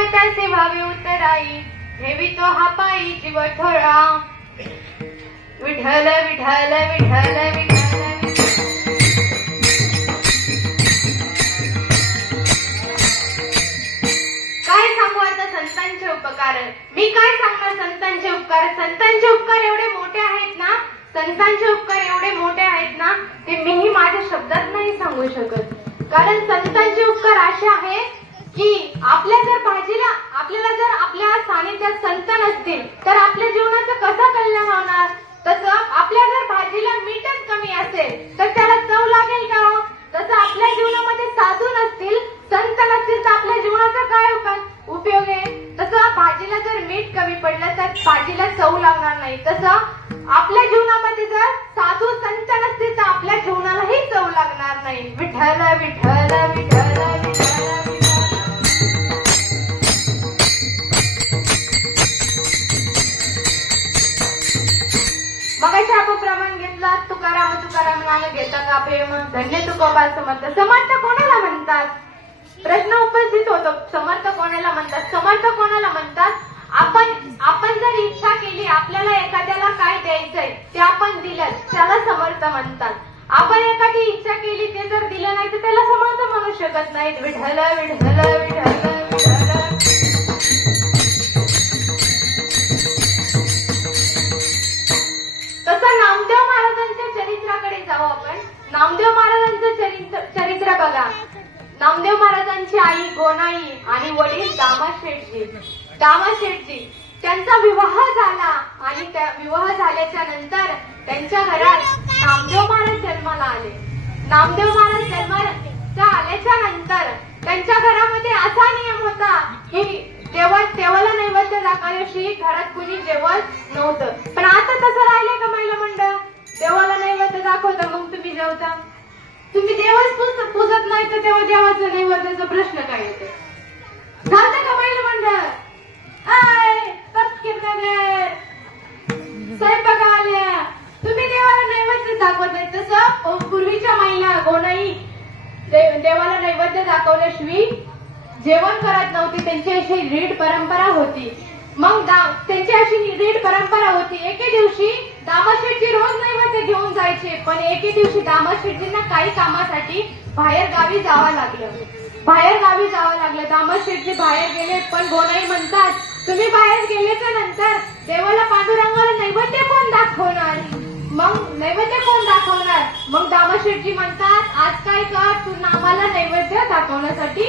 काय त्याचे व्हावे उत्तराई, ठेवी तो हा पायी जीव थोडा. विठ्ठल विठ्ठल विठ्ठल विठ्ठल. काय सांगू आता संतांचे उपकार. मी काय सांगणार संतांचे उपकार. संतांचे उपकार एवढे मोठे आहेत ना, संतांचे उपकार एवढे मोठे आहेत ना, ते मीही माझ्या शब्दात नाही सांगू शकत. कारण संतांचे उपकार असे आहेत की आपल्या जर भाजीला आपल्याला जर आपल्या सानिध्यात संत नसतील तर आपल्या जीवनाचं कसं कल्याण होणार. तसं आपल्या जर भाजीला मीठच कमी असेल तर त्याला चव लागेल का हो. तसं आपल्या जीवनामध्ये साधू नसतील, संत नसतील तर आपल्या जीवनाचा काय उपयोग आहे. तसं भाजीला जर मीठ कमी पडलं तर भाजीला चव लागणार नाही. तसं आपल्या जीवनामध्ये जर साधू संत नसतील तर आपल्या जीवनालाही चव लागणार नाही. विठ्ठल विठ्ठल विठ्ठल विठ्ठल. मगाशी आपण प्रमाण घेतला, तुकाराम तुकाराम नाम घेता का प्रेम, धन्य तुकोबा समर्थ. समर्थ कोणाला म्हणतात. प्रश्न उपस्थित होतो, समर्थ कोणाला म्हणतात. समर्थ कोणाला म्हणतात. आपण जर इच्छा केली, आपल्याला एखाद्याला काय द्यायचंय ते आपण दिलं त्याला समर्थ म्हणतात. आपण एखादी इच्छा केली ते जर दिलं नाही तर त्याला समर्थ म्हणू शकत नाहीत. विठ्ठल विठ्ठल विठ्ठल विठ्ठल. तसं नामदेव महाराजांच्या चरित्राकडे जाऊ आपण. नामदेव महाराजांचं चरित्र बघा. नामदेव महाराजांची आई गोनाई आणि वडील दामाशेठजी. दामाशेठजी त्यांचा विवाह झाला आणि त्या विवाह झाल्याच्या नंतर त्यांच्या घरात नामदेव महाराज जन्माला आले. नामदेव महाराज जन्माला आल्याच्या नंतर त्यांच्या घरामध्ये असा नियम होता की देवाला नैवेद्य दाखवल्याशिवाय घरात कुणी जेवत नव्हतं. पण आता तसं राहिले का महिला मंडळ. देवाला नैवेद्य दाखवता मग तुम्ही जेवता. तुम्ही देवच पूजत नाही तर तेव्हा देवाचं नैवेद्याचा प्रश्न काय येतो. झालं का महिला मंडळ. स्वयंपाक आल्या, तुम्ही देवाला नैवेद्य दाखवत नाही. तसं पूर्वीच्या महिला गोनाई देवाला नैवेद्य दाखवल्याशिवाय जेवण करत नव्हती. त्यांची अशी रीड परंपरा होती. मग त्यांची अशी रीड परंपरा होती. एके दिवशी दामाशेठजी रोज नैवेद्य घेऊन जायचे, पण एके दिवशी दामाशेठजींना काही कामासाठी बाहेर गावी जावं लागलं. दामाशेठजी बाहेर गेले, पण गोनाई म्हणतात तुम्ही बाहेर गेल्याच्या नंतर देवाला पांडुरंगाला नैवेद्य कोण दाखवणार. मग दामाशेठजी म्हणतात आज काय कर, तू आम्हाला नैवेद्य दाखवण्यासाठी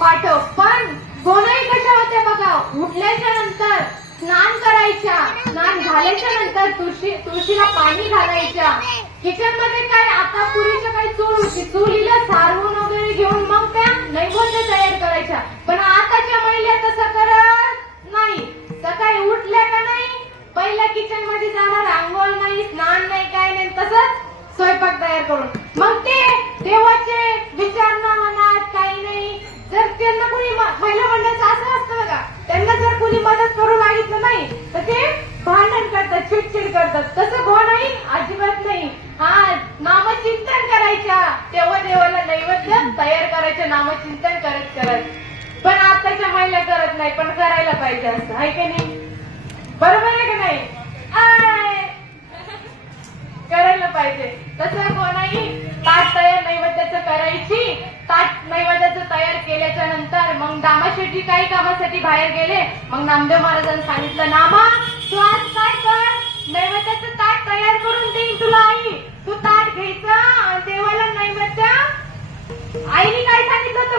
पाठव. पण गोनाई कशा होत्या बघा. उठल्याच्या नंतर स्नान करायच्या, स्नान झाल्याच्या नंतर तुळशीला पाणी घालायच्या. किचन मध्ये काय आता पुरीच्या काही चूल होती, चुलीला सारवून वगैरे घेऊन मग त्या नैवेद्य तयार करायच्या. पण आताच्या महिला तसं करत नाही. सकाळी उठल्या का नाही पहिल्या किचन मध्ये जाणार, आंघोळ नाही, स्नान नाही, काय नाही, तसंच स्वयंपाक तयार करून मग ते देवाचे विचार ना मनात काही नाही. जर त्यांना कोणी महिला मंडळाचं असं असतं बघा, त्यांना जर कोणी मदत करू मागितलं नाही तर ते भांडण करतात, चिडचिड करतात. तसं गोनाई अजिबात नाही. नामचिंतन करायच्या, तेव्हा देवाला नैवेद्य तयार करायचं नामचिंतन करत करत. पण आताच्या महिला करत नाही, पण करायला पाहिजे असं आहे की नाही. बरोबर आहे का नाही. करायला पाहिजे. तसं गोनाई ताट तयार नैवेद्याचं करायची. ताट नैवेद्याचं तयार केल्याच्या नंतर मग दामाशेठजी काही कामासाठी बाहेर गेले. मग नामदेव महाराजांनी सांगितलं नामा तू आज काय कर, नैवेद्याचं ताट तयार करून देईन तुला आई. तू ताट घ्यायचं आणि देवाला नैवेद्य. आईने काय सांगितलं होतं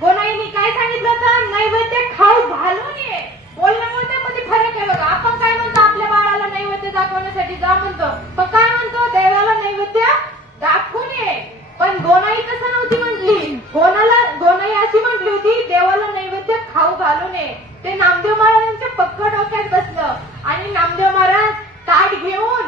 गोनाईने काय सांगितलं होतं, नैवेद्य खाऊ घालून ये. बोलण्यामध्ये मध्ये फरक आहे बघा. आपण काय म्हणतो आपल्या बाळाला नैवेद्य दाखवण्यासाठी जा म्हणतो, पण काय म्हणतो देवाला नैवेद्य दाखवून ये. पण गोनाई तसं नव्हती म्हटली. गोनाई अशी म्हटली होती देवाला नैवेद्य खाऊ घालू नये. ते नामदेव महाराजांच्या पक्क डोक्यात बसलं आणि नामदेव महाराज ताट घेऊन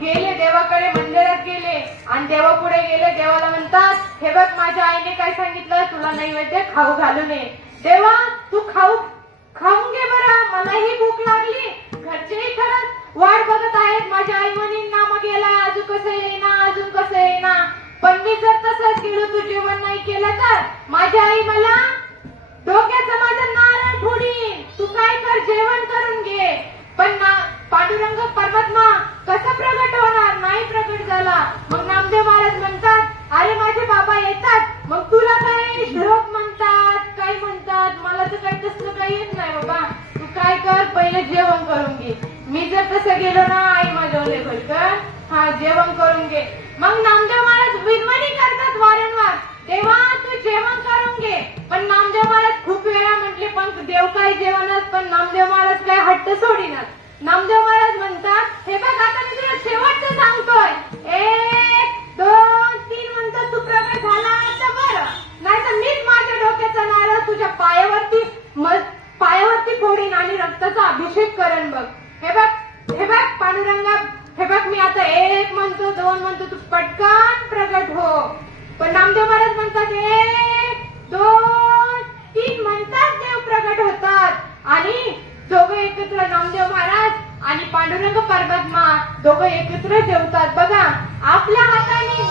गेले देवाकडे, मंदिरात गेले आणि देवापुढे गेले. देवाला म्हणतात हे बघ माझ्या आईने काय सांगितलं, तुला नैवेद्य खाऊ घालू नये. देवा तू खाऊन घे बरं, मलाही भूक लागली. घरचेही खरंच वाट बघत आहेत. माझ्या आई म्हणीन ना मग गेला अजून कसं येईना. पण मी जर तसंच केलं, तू जेवण नाही केलं तर माझी आई मला डोक्याचं माझं नार बाबा तू काय कर पहिले जेवण करून घे. मी जर तसं गेलो ना आई माझ्या लेखल कर हा जेवण करून घे. मग नामदेव महाराज विनवणी करतात वारंवार तेव्हा तू जेवण करून घे. पण नामदेव महाराज खूप वेळा म्हटले पण देव काय जेवणच. पण नामदेव महाराज काय हट्ट सोडीनात. नामदेव महाराज म्हणतात हे बघ आता मी तुला शेवटचं सांगतोय 1 2 3 म्हणतो तू प्रगट झाला तर बरं नाहीतर मीच माझ्या डोक्याचा नारळ तुझ्या पायावरती फोडीन आणि रक्ताचा अभिषेक करेन बघ. हे बघ पांडुरंगा हे बघ मी आता 1 म्हणतो 2 म्हणतो तू पटकन प्रगट हो. पण नामदेव महाराज म्हणतात 1 2 3 म्हणतात देव प्रगट होतात आणि दोघं एकत्र नामदेव महाराज आणि पांडुरंग परमात्मा दोघं एकत्र जेवतात. बघा आपल्या हाताने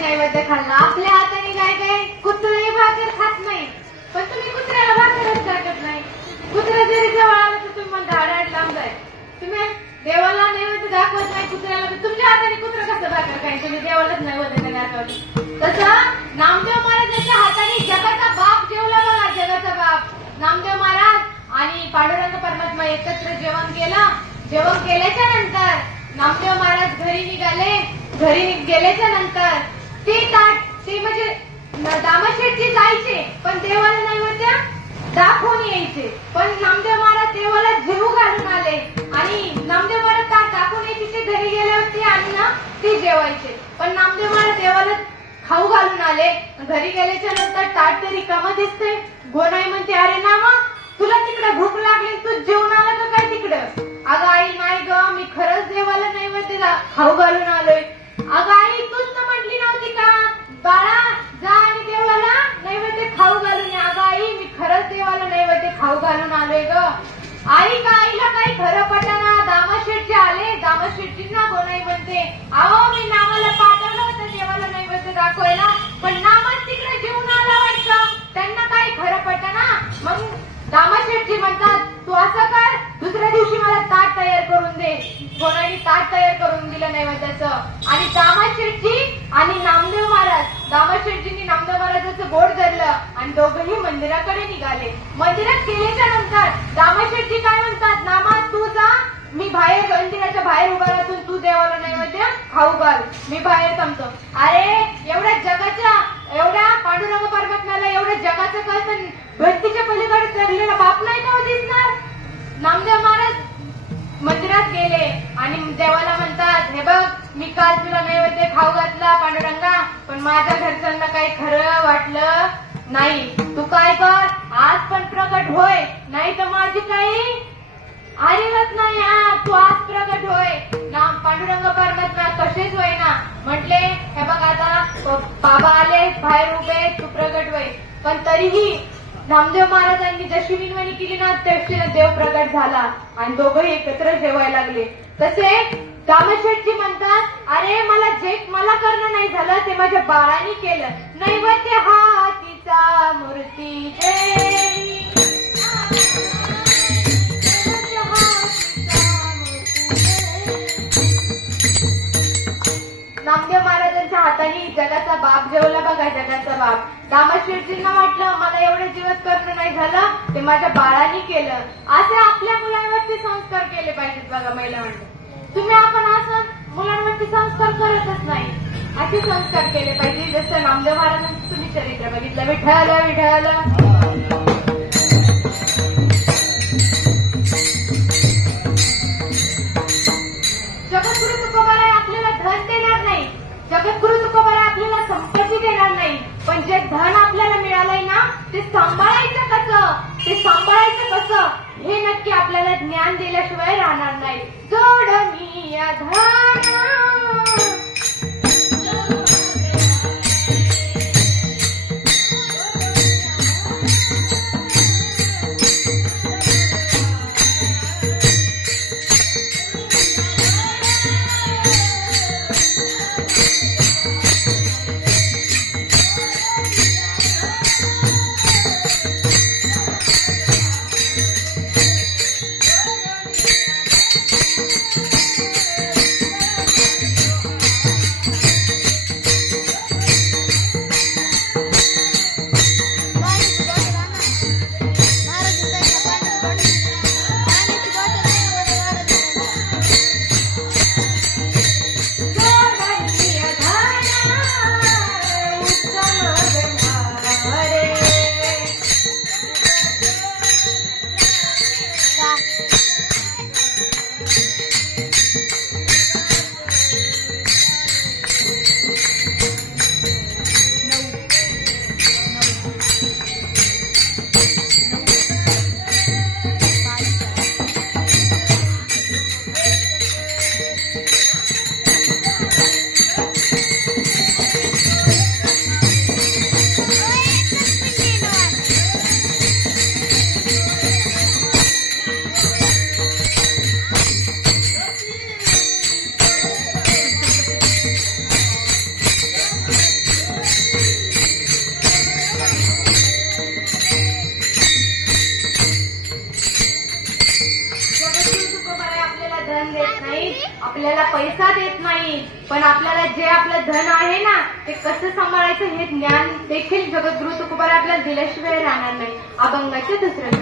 नैवेद्य खाल्ला. आपल्या हाताने काय कुत्र्याही भाकर खात नाही. पण तुम्ही कुत्र्याला भाकरच टाकत नाही. कुत्रा जरी जवळ आलं तर तुम्ही म्हणता आडाड लांब जाय. तुम्ही देवाला नैवेद्य दाखवत नाही कुत्र्याला तर तुमच्या हाताने कुत्र कसं भाकर काय तुम्ही देवालाच नैवेद्य दाखवली. तसं नामदेव महाराजांच्या हाताने जगाचा बाप जेवला बघा. जगाचा बाप नामदेव महाराज आणि पांडुरंग परमात्मा एकत्र जेवण केलं. जेवण केल्याच्या नंतर नामदेव महाराज घरी निघाले. घरी गेल्याच्या नंतर ते म्हणजे दामाशेठजी जायचे पण देवाला नैवेद्य दाखवून यायचे. पण नामदेव महाराज देवाला जेवू घालून आले आणि नामदेव महाराज ताट दाखवून यायचे. ते घरी गेल्यावर ते अन्न ते जेवायचे. पण नामदेव महाराज देवाला खाऊ घालून आले. घरी गेल्याच्या नंतर ताट तरी रिकामं दिसते. गोनाई म्हणते अरे नामा तुला तिकडे भूक लागली तू जेवण आला का काय तिकडं. अगं आई नाही ग मी खरंच देवाला नैवेद्य खाऊ घालून आलोय. अगं आई तूच तर म्हटली नव्हती का बाळा जा आणि देवाला नैवेद्य खाऊ घालून. अगं आई मी खरंच देवाला नैवेद्य खाऊ घालून आलोय ग. आई का आईला काही खरं पटाना. दामाशेठजी आले. दामाशेठजींना गोनाई म्हणते अहो मी नामाला पाठवलं होतं देवाला नैवेद्य दाखवायला पण नामच तिकडे जेवून आला वाटतं. त्यांना काही खरं पटाना. मग दामाशेठजी म्हणतात तू असं कर दुसऱ्या दिवशी मला ताट तयार करून दे. गोनाईने ताट तयार करून दिलं नैवेद्याचं आणि दामाशेठजी आणि नामदेव महाराज दामाशेठजींनी नामदेव महाराजाचं बोट धरलं आणि दोघंही मंदिराकडे निघाले. मंदिरात गेल्याच्या नंतर दामाशेठजी काय म्हणतात नामा तू जा मी बाहेर मंदिराच्या बाहेर उभा राहून तू देवाला नैवेद्य खाऊ घाल मी बाहेर थांबतो. अरे एवढ्या जगाच्या एवढ्या पांडुरंग परमात्म्याला एवढ्या जगाचं कळतं भक्तीच्या पलीकडे चढलेला बाप नाही का दिसणार. नामदेव महाराज मंदिरात गेले आणि देवाला म्हणतात हे बघ मी काल तुला नैवेद्य खाऊ घातला पांडुरंगा पण माझ्या घरच्यांना काही खरं वाटलं नाही. तू काय कर आज पण प्रगट होय नाही तर माझी काही आलीच नाही. हा तू आज प्रगट होय. ना पांडुरंग परमात्मा कसेच होय ना म्हटले हे बघ आता बाबा आले बाहेर उभे तू प्रगट होय. पण तरीही नामदेव महाराजांनी जशी विनवणी केली ना तशी देव प्रगट झाला आणि दोघंही एकत्र जेवायला लागले. तसे दामशेठजी म्हणतात, अरे मला करणं नाही झालं ते माझ्या बाळाने केलं. नैवेद्य हातीचा मूर्ती देवी, नामदेव महाराजांच्या हाताने जगाचा बाप जेवला बघा, जगाचा बाप. दामशेठजींना वाटलं मला एवढे दिवस करणं नाही झालं ते माझ्या बाळाने केलं. असे आपल्या मुलांवरती संस्कार केले पाहिजेत बघा महिला मंडळ. तुम्ही आपण असं मुलांवरती संस्कार करतच नाही, असे संस्कार केले पाहिजे. जसं नामदेव महाराजांचं तुम्ही चरित्र बघितलं, विठ्ठल विठ्ठल. जगद्गुरु तुकोबाराय आपल्याला धन देणार नाही, जगद्गुरु तुकोबाराय आपल्याला संपत्ती देणार नाही, पण जे धन आपल्याला मिळालंय ना ते सांभाळायचं कसं हे नक्की आपल्याला ज्ञान दिल्याशिवाय राहणार नाही. जोड मी धन आपल्याला पैसा देत नाही, पण आपल्याला जे आपलं धन आहे ना ते कसं सांभाळायचं हे ज्ञान देखील जगद्गुरु तुकोबाराय आपल्याला दिल्याशिवाय राहणार नाही. अभंगाचे दुसरे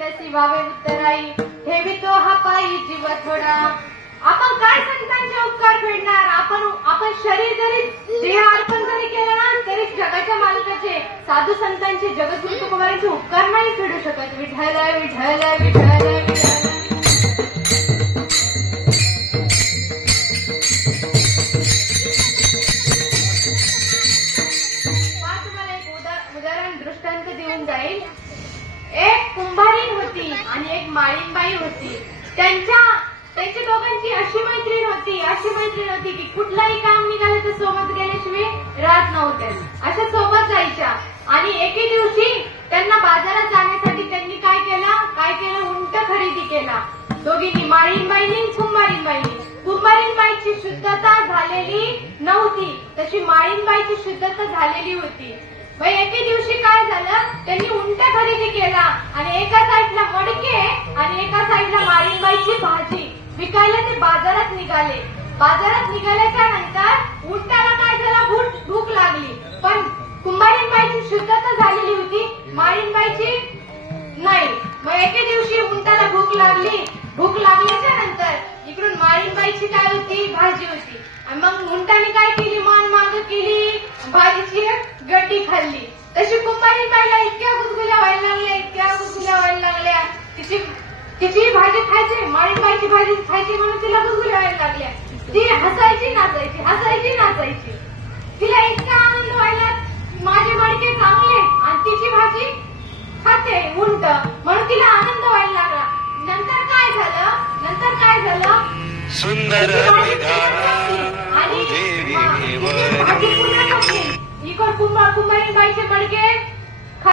तशी व्हावे उत्तराई, ठेवितो हा पायी जीव थोडा. आपण काय संतांचे उपकार फेडणार? आपण शरीर जरी देह अर्पण जरी केलं ना तरी जगाच्या मालकाचे साधू संतांचे जगद्गुरु तुकोबारांचे उपकार नाही फेडू शकत. विठ्ठल विठ्ठल विठ्ठल विठ्ठल. तुम्हाला एक उदाहरण दृष्टांत देऊन जाईल. एक कुंभारीण होती आणि एक माळीनबाई होती. त्यांच्या दोघांची अशी मैत्रीण होती की कुठलाही काम निघालं तर सोबत गेल्याशिवाय राहत नव्हत्या. अशा सोबत जायच्या. आणि एके दिवशी त्यांना बाजारात जाण्यासाठी त्यांनी काय केलं उंट खरेदी केला. दोघींनी, माळीनबाईंनी कुंभारीणबाईंनी. कुंभारीणबाईची शुद्धता झालेली नव्हती, तशी माळीनबाईची शुद्धता झालेली होती. मग एके दिवशी काय झालं, त्यांनी उंट खरेदी केला आणि एका साईडला मडके आणि एका साईडला माळीनबाईची भाजी विकायला ते बाजारात निघाले. बाजारात निघाल्याच्या नंतर उंटाला काय झालं, भूक लागली. पण कुंभारीणबाईची शुद्धता झालेली होती, माळीनबाईची नाही. मग एके दिवशी उंटाला भूक लागली. भूक लागल्याच्या नंतर इकडून माळीनबाईची काय होती, भाजी होती. आणि मग उंटाने काय केली, मान माग केली, भाजीची गड्डी खाल्ली. तशी कुंभारीणबाईला इतक्या गुदगुल्या व्हायला लागल्या. तिची भाजी खायची, माळीनबाईची भाजी खायची म्हणून तिला गुदगुल्या व्हायला लागल्या. ती हसायची नाचायची. तिला इतका आनंद व्हायला, माझे मडके चांगले आणि तिची भाजी खाते उंट, म्हणून तिला आनंद व्हायला लागला. नंतर काय झालं, सुंदर